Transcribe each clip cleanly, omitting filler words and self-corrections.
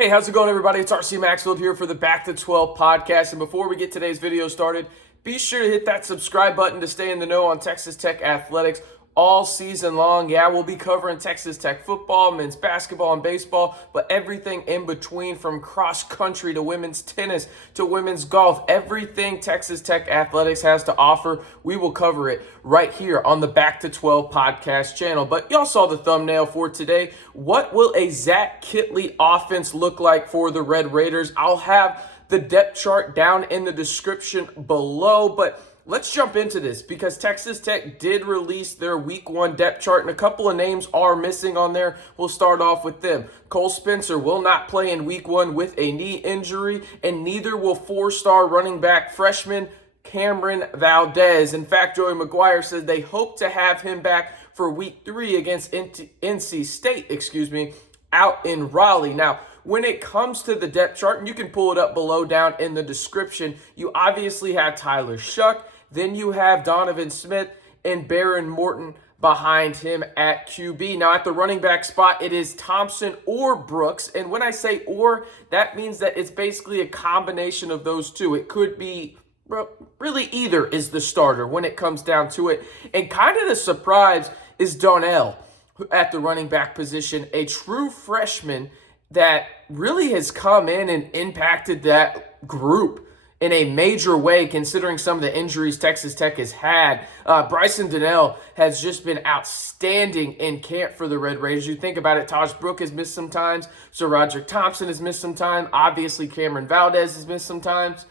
Hey, how's it going, everybody? It's RC Maxfield here for the Back to 12 podcast. And before we get today's video started, be sure to hit that subscribe button to stay in the know on Texas Tech athletics all season long. Yeah, we'll be covering Texas Tech football, men's basketball, and baseball, but everything in between, from cross country to women's tennis to women's golf, everything Texas Tech athletics has to offer, we will cover it right here on the Back to 12 podcast channel. But y'all saw the thumbnail for today. What will a Zach Kittley offense look like for the Red Raiders? I'll have the depth chart down in the description below, but let's jump into this because Texas Tech did release their week 1 depth chart, and a couple of names are missing on there. We'll start off with them. Cole Spencer will not play in week 1 with a knee injury, and neither will 4-star running back freshman Cameron Valdez. In fact, Joey McGuire said they hope to have him back for week 3 against NC State, out in Raleigh. Now, when it comes to the depth chart, and you can pull it up below down in the description, you obviously have Tyler Shough, then you have Donovan Smith and Baron Morton behind him at QB. Now, at the running back spot, it is Thompson or Brooks. And when I say or, that means that it's basically a combination of those two. It could be really either is the starter when it comes down to it. And kind of the surprise is Donnell at the running back position, a true freshman that really has come in and impacted that group in a major way, considering some of the injuries Texas Tech has had. Bryson Donnell has just been outstanding in camp for the Red Raiders. You think about it, Taj Brook has missed some times. So Roderick Thompson has missed some time. Obviously, Cameron Valdez has missed some times.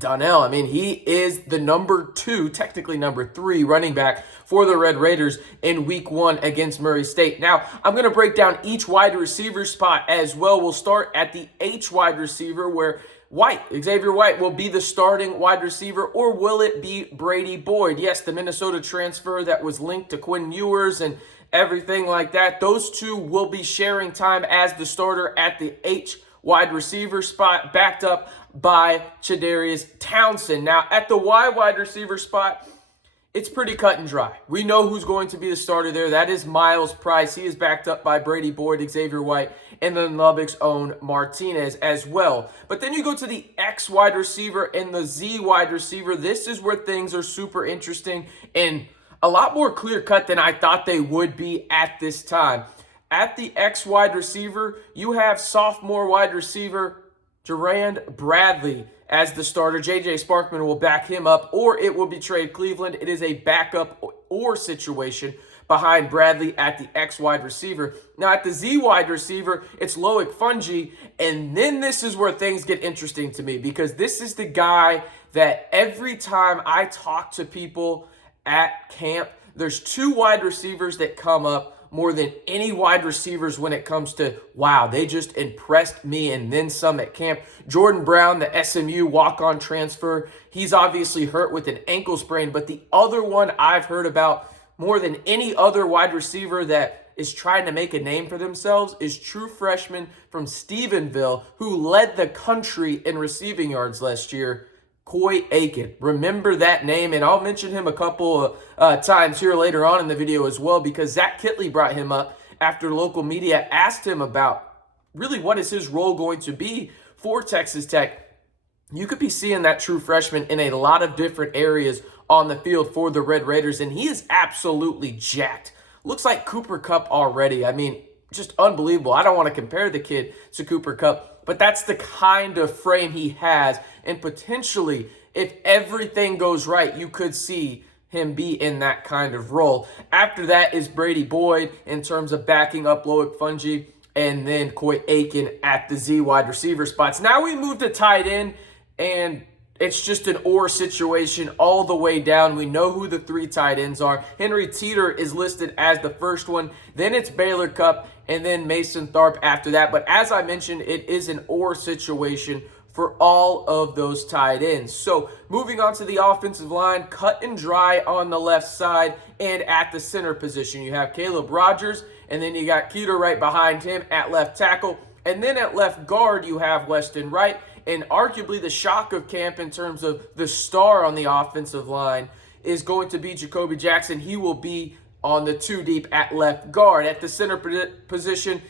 Donnell, he is the number 2, technically number 3 running back for the Red Raiders in week 1 against Murray State. Now, I'm going to break down each wide receiver spot as well. We'll start at the H wide receiver, where Xavier White will be the starting wide receiver, or will it be Brady Boyd? Yes, the Minnesota transfer that was linked to Quinn Ewers and everything like that. Those two will be sharing time as the starter at the H wide receiver spot, backed up by Chadarius Townsend. Now, at the Y wide receiver spot, it's pretty cut and dry. We know who's going to be the starter there. That is Miles Price. He is backed up by Brady Boyd, Xavier White, and then Lubbock's own Martinez as well. But then you go to the X wide receiver and the Z wide receiver. This is where things are super interesting and a lot more clear-cut than I thought they would be at this time. At the X wide receiver, you have sophomore wide receiver Jerand Bradley as the starter. J.J. Sparkman will back him up, or it will be Trade Cleveland. It is a backup or situation behind Bradley at the X wide receiver. Now, at the Z wide receiver, it's Loic Fungi, and then this is where things get interesting to me, because this is the guy that every time I talk to people at camp, there's 2 wide receivers that come up more than any wide receivers when it comes to, wow, they just impressed me and then some at camp. Jordan Brown, the SMU walk-on transfer, he's obviously hurt with an ankle sprain, but the other one I've heard about more than any other wide receiver that is trying to make a name for themselves is true freshman from Stephenville, who led the country in receiving yards last year, Coy Aiken. Remember that name, and I'll mention him a couple of times here later on in the video as well, because Zach Kittley brought him up after local media asked him about really what is his role going to be for Texas Tech. You could be seeing that true freshman in a lot of different areas on the field for the Red Raiders, and he is absolutely jacked. Looks like Cooper Kupp already. Just unbelievable. I don't want to compare the kid to Cooper Kupp, but that's the kind of frame he has. And potentially, if everything goes right, you could see him be in that kind of role. After that is Brady Boyd in terms of backing up Loic Fungi, and then Coy Aiken at the Z wide receiver spots. Now we move to tight end, and it's just an or situation all the way down. We know who the 3 tight ends are. Henry Teeter is listed as the first one. Then it's Baylor Cupp, and then Mason Tharp after that. But as I mentioned, it is an or situation for all of those tight ends. So moving on to the offensive line, cut and dry on the left side, and at the center position, you have Caleb Rogers, and then you got Keeter right behind him at left tackle. And then at left guard, you have Weston Wright, and arguably the shock of camp in terms of the star on the offensive line is going to be Jacoby Jackson. He will be on the 2 deep at left guard. At the center position,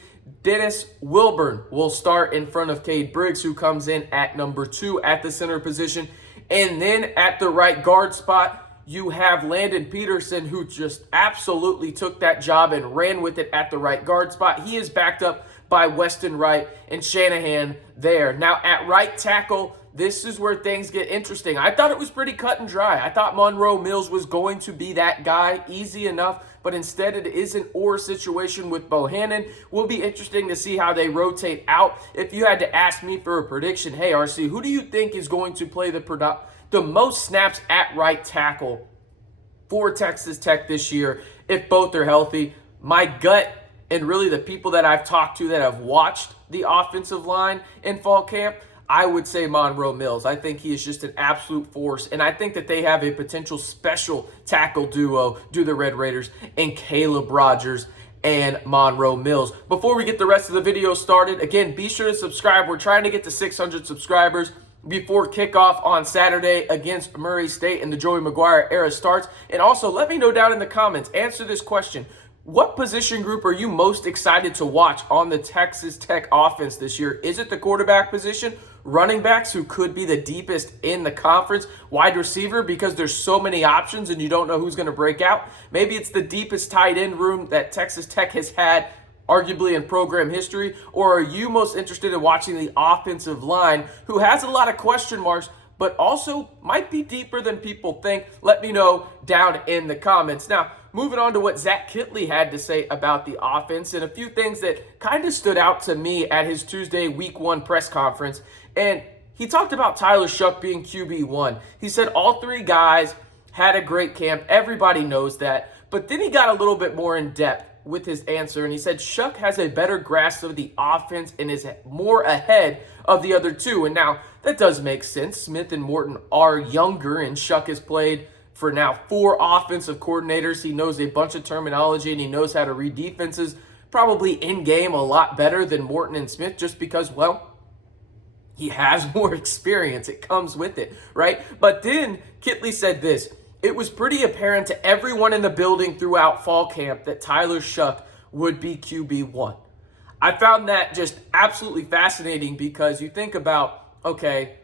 Dennis Wilburn will start in front of Cade Briggs, who comes in at number 2 at the center position. And then at the right guard spot, you have Landon Peterson, who just absolutely took that job and ran with it at the right guard spot. He is backed up by Weston Wright and Shanahan there. Now at right tackle, this is where things get interesting. I thought it was pretty cut and dry. I thought Monroe Mills was going to be that guy, easy enough, but instead it is an or situation with Bohannon. Will be interesting to see how they rotate out. If you had to ask me for a prediction, hey RC, who do you think is going to play the most snaps at right tackle for Texas Tech this year if both are healthy? My gut, and really the people that I've talked to that have watched the offensive line in fall camp, I would say Monroe Mills. I think he is just an absolute force, and I think that they have a potential special tackle duo, do the Red Raiders, and Caleb Rogers and Monroe Mills. Before we get the rest of the video started, again, be sure to subscribe. We're trying to get to 600 subscribers before kickoff on Saturday against Murray State and the Joey McGuire era starts. And also, let me know down in the comments, answer this question. What position group are you most excited to watch on the Texas Tech offense this year? Is it the quarterback position, running backs, who could be the deepest in the conference, wide receiver because there's so many options and you don't know who's going to break out? Maybe it's the deepest tight end room that Texas Tech has had arguably in program history, or are you most interested in watching the offensive line, who has a lot of question marks, but also might be deeper than people think? Let me know down in the comments. Now, moving on to what Zach Kittley had to say about the offense, and a few things that kind of stood out to me at his Tuesday Week 1 press conference. And he talked about Tyler Shough being QB1. He said all 3 guys had a great camp. Everybody knows that. But then he got a little bit more in depth with his answer, and he said Shough has a better grasp of the offense and is more ahead of the other 2. And now that does make sense. Smith and Morton are younger, and Shough has played for now 4 offensive coordinators. He knows a bunch of terminology, and he knows how to read defenses probably in game a lot better than Morton and Smith, just because, well, he has more experience. It comes with it, right? But then Kittley said this: it was pretty apparent to everyone in the building throughout fall camp that Tyler Shough would be QB1. I found that just absolutely fascinating, because you think about, okay,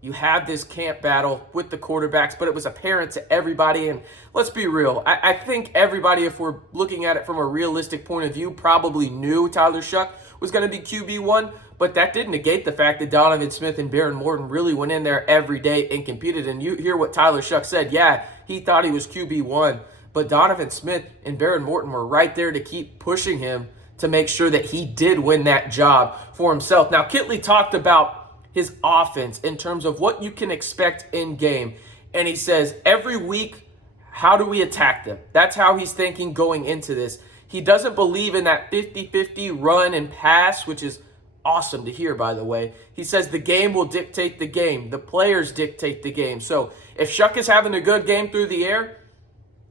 you have this camp battle with the quarterbacks, but it was apparent to everybody. And let's be real, I think everybody, if we're looking at it from a realistic point of view, probably knew Tyler Shough was going to be QB1, but that didn't negate the fact that Donovan Smith and Baron Morton really went in there every day and competed. And you hear what Tyler Shough said. Yeah, he thought he was QB1, but Donovan Smith and Baron Morton were right there to keep pushing him to make sure that he did win that job for himself. Now, Kittley talked about his offense in terms of what you can expect in game. And he says, every week, how do we attack them? That's how he's thinking going into this. He doesn't believe in that 50-50 run and pass, which is awesome to hear, by the way. He says the game will dictate the game. The players dictate the game. So if Shough is having a good game through the air,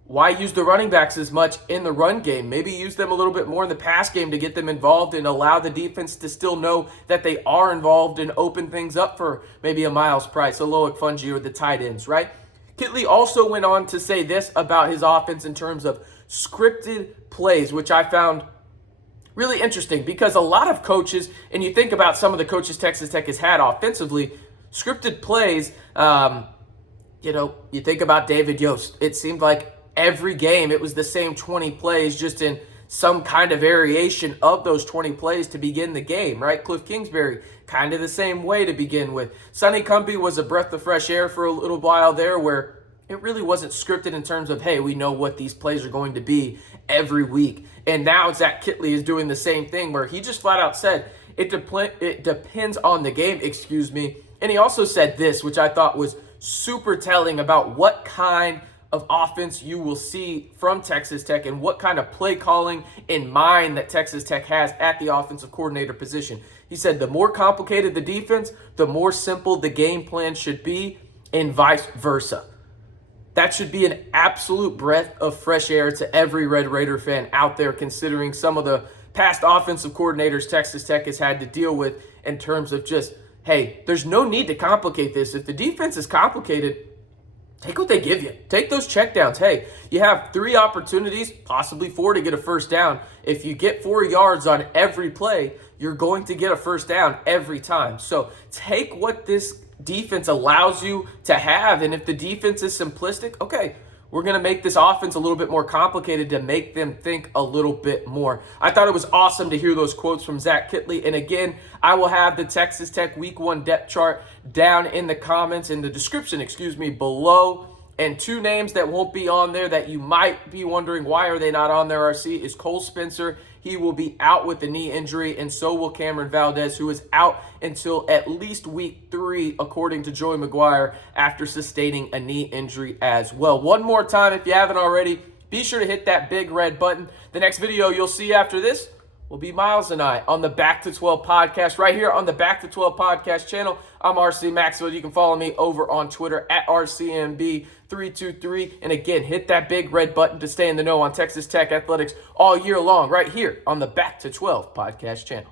why use the running backs as much in the run game? Maybe use them a little bit more in the pass game to get them involved and allow the defense to still know that they are involved and open things up for maybe a Miles Price, a Loic Fungee, or the tight ends, right? Kittley also went on to say this about his offense in terms of scripted plays, which I found really interesting, because a lot of coaches, and you think about some of the coaches Texas Tech has had offensively, scripted plays, you think about David Yost. It seemed like every game it was the same 20 plays, just in some kind of variation of those 20 plays to begin the game, right? Cliff Kingsbury, kind of the same way to begin with. Sonny Cumbie was a breath of fresh air for a little while there, where it really wasn't scripted in terms of, hey, we know what these plays are going to be every week. And now Zach Kittley is doing the same thing, where he just flat out said, it depends on the game, And he also said this, which I thought was super telling about what kind of offense you will see from Texas Tech and what kind of play calling in mind that Texas Tech has at the offensive coordinator position. He said the more complicated the defense, the more simple the game plan should be, and vice versa. That should be an absolute breath of fresh air to every Red Raider fan out there, considering some of the past offensive coordinators Texas Tech has had to deal with in terms of just, hey, there's no need to complicate this. If the defense is complicated, take what they give you. Take those checkdowns. Hey, you have 3 opportunities, possibly 4 to get a first down. If you get 4 yards on every play, you're going to get a first down every time. So take what this defense allows you to have. And if the defense is simplistic, okay, we're going to make this offense a little bit more complicated to make them think a little bit more. I thought it was awesome to hear those quotes from Zach Kittley. And again, I will have the Texas Tech Week 1 depth chart down in the comments, in the description, below. And 2 names that won't be on there that you might be wondering, why are they not on there, RC, is Cole Spencer. He will be out with a knee injury, and so will Cameron Valdez, who is out until at least week 3, according to Joey McGuire, after sustaining a knee injury as well. One more time, if you haven't already, be sure to hit that big red button. The next video you'll see after this will be Miles and I on the Back to 12 podcast, right here on the Back to 12 podcast channel. I'm RC Maxfield. You can follow me over on Twitter at RCMB323. And again, hit that big red button to stay in the know on Texas Tech athletics all year long, right here on the Back to 12 podcast channel.